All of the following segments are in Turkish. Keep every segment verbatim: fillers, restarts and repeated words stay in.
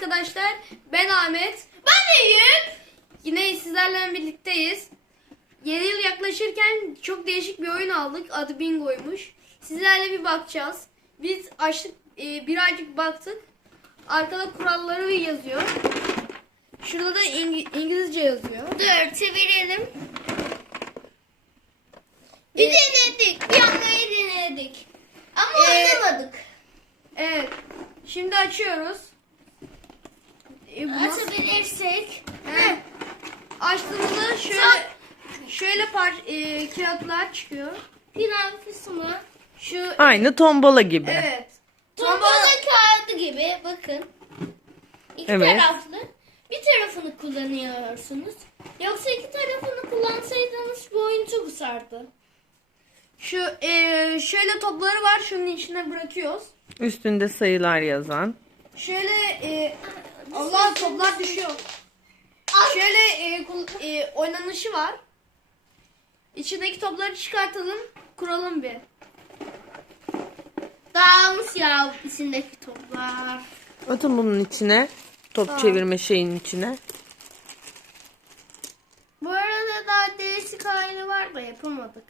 arkadaşlar. Ben Ahmet. Ben Eyüp. Yine sizlerle birlikteyiz. Yeni yıl yaklaşırken çok değişik bir oyun aldık. Adı Bingo'ymuş. Sizlerle bir bakacağız. Biz açtık, e, birazcık baktık. Arkada kuralları yazıyor. Şurada da İng- İngilizce yazıyor. Dur çevirelim. Bir Evet. denedik. Bir anlayı denedik. Ama Ee, anlamadık. Evet. Şimdi açıyoruz. E, bu nasıl- Açabilirsek. Evet. Açtığımızda şöyle şöyle par e, kağıtlar çıkıyor. Final kısmı. Şu Aynı tombala gibi. evet. Tombala kağıdı gibi. Bakın. İki Evet. taraflı. Bir tarafını kullanıyorsunuz. Yoksa iki tarafını kullansaydınız bu oyun çok sardı. Şu e, şöyle topları var. Şunun içine bırakıyoruz. Üstünde sayılar yazan. Şöyle e, Allah toplar düşüyor. Şöyle e, kul- e, oynanışı var. İçindeki topları çıkartalım, kuralım bir. Dağılmış ya içindeki toplar. Atın bunun içine. Top Tamam. çevirme şeyin içine. Bu arada daha değişik hali var da yapamadık.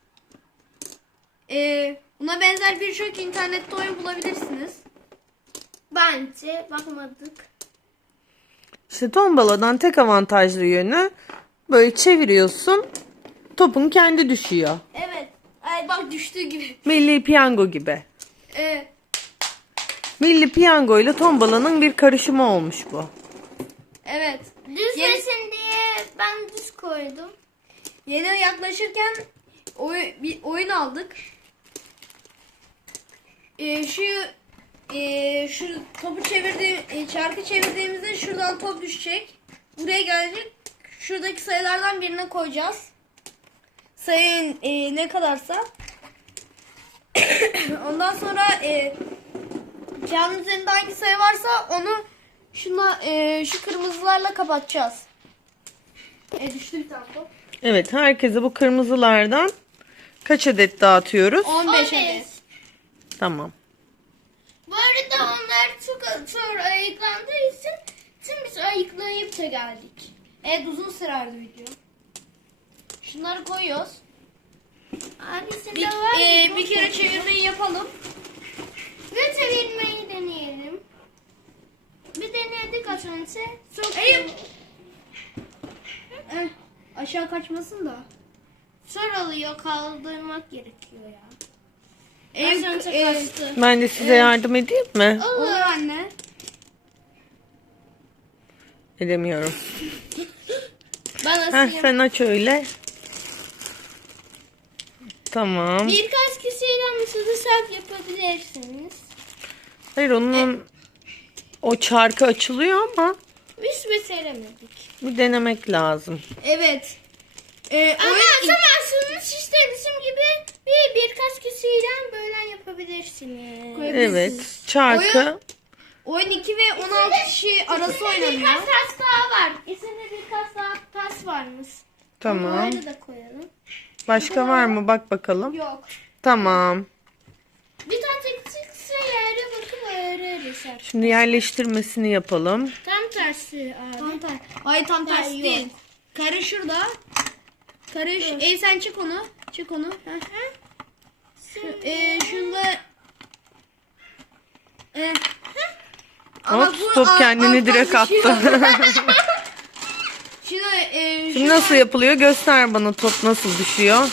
E, buna benzer birçok internette oyun bulabilirsiniz. Bence bakmadık. İşte tombaladan tek avantajlı yönü böyle çeviriyorsun. Topun kendi düşüyor. Evet. Ay bak düştüğü gibi. Milli piyango gibi. Evet. Milli piyango ile tombalanın bir karışımı olmuş bu. Evet. Düzmesin diye ben düz koydum. Yeni yıl yaklaşırken oy, bir oyun aldık. Ee, şu e, şu topu çevirdiğim e, çarkı çevirdiğimizde şuradan top düşecek. Buraya gelecek. Şuradaki sayılardan birine koyacağız. Sayı e, ne kadarsa. Ondan sonra e, kağıdın üzerinde hangi sayı varsa onu şuna e, şu kırmızılarla kapatacağız. E, düştü bir tane top. Evet, herkese bu kırmızılardan kaç adet dağıtıyoruz? on beş on beş. adet. Tamam. Bu arada onlar çok sonra ayıklandığı için şimdi biz ayıklayıp da geldik. Evet, uzun sürerdi video. Şunları koyuyoruz. Abisi Bir, de var e, mı? bir kere çevirmeyi yapalım. Ve çevirmeyi deneyelim. Bir denedik az önce. Çok Eyüp. Eh, aşağı kaçmasın da. zor oluyor, kaldırmak gerekiyor ya. Eyüp, Az önce e, kaçtı. Ben de size Evet. yardım edeyim mi? Olur anne. Edemiyorum. Ben Heh, asayım. sen aç öyle. Tamam. Birkaç kişiyle mısırsak yapabilirsiniz. Hayır, onun o çarkı açılıyor ama Biz beceremedik. bir denemek lazım. Evet. E, Ama oyun, açamazsınız işte bizim gibi bir birkaç kişiyle böyle yapabilirsiniz. Koyabilirsiniz. Evet. Çarkı. Oyun- oyun iki ve on altı kişi arası İçinde oynanıyor. birkaç tas daha var. İçinde birkaç daha tas varmış. Tamam. Onları da koyalım. Başka var mı? Bak bakalım. Yok. Tamam. Bir tane küçükse yere bakıp öğreniriz. Şimdi yerleştirmesini yapalım. Tam tersi abi. Tam tersi. Hayır, tam tersi Hayır, değil. yok. Karı şurada. Karı şu. Ey sen çık onu. Çık onu. Heh. Şu, e, şunda. E. Hop, top al- kendini alttan direkt düşüyor. attı. Şimdi e, Şimdi şu- nasıl yapılıyor? Göster bana, top nasıl düşüyor.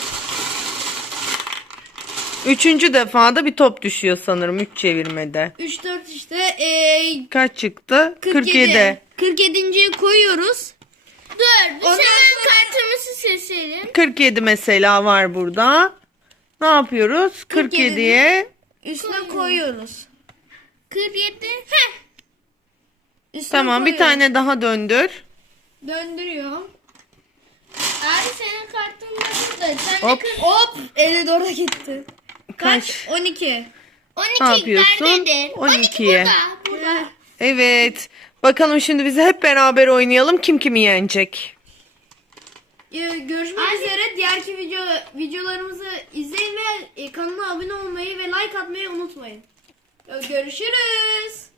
Üçüncü defada bir top düşüyor sanırım. Üç çevirmede. üç dört işte. E, Kaç çıktı? kırk kırk yedi. yedi. kırk yedinciyi koyuyoruz. Dur bir Ondan senin sonra- kartımızı seçelim. kırk yedi mesela var burada. Ne yapıyoruz? kırk yediye Üstüne koyuyoruz. kırk yedi. Heh. Üstüne tamam, bir koyuyoruz. tane daha döndür. Döndürüyorum. Abi senin kartın da burada. Sen de Hop. kırk- Hop, elli dörde gitti. Kaç? on iki. on iki Ne yapıyorsun? nerededir? on on iki ikiye. burada. Burada. Evet. Bakalım şimdi bizi hep beraber oynayalım. Kim kimi yenecek? Ee, görüşmek Abi- üzere. Diğerki video videolarımızı izleyin ve e, kanala abone olmayı ve like atmayı unutmayın. Görüşürüz.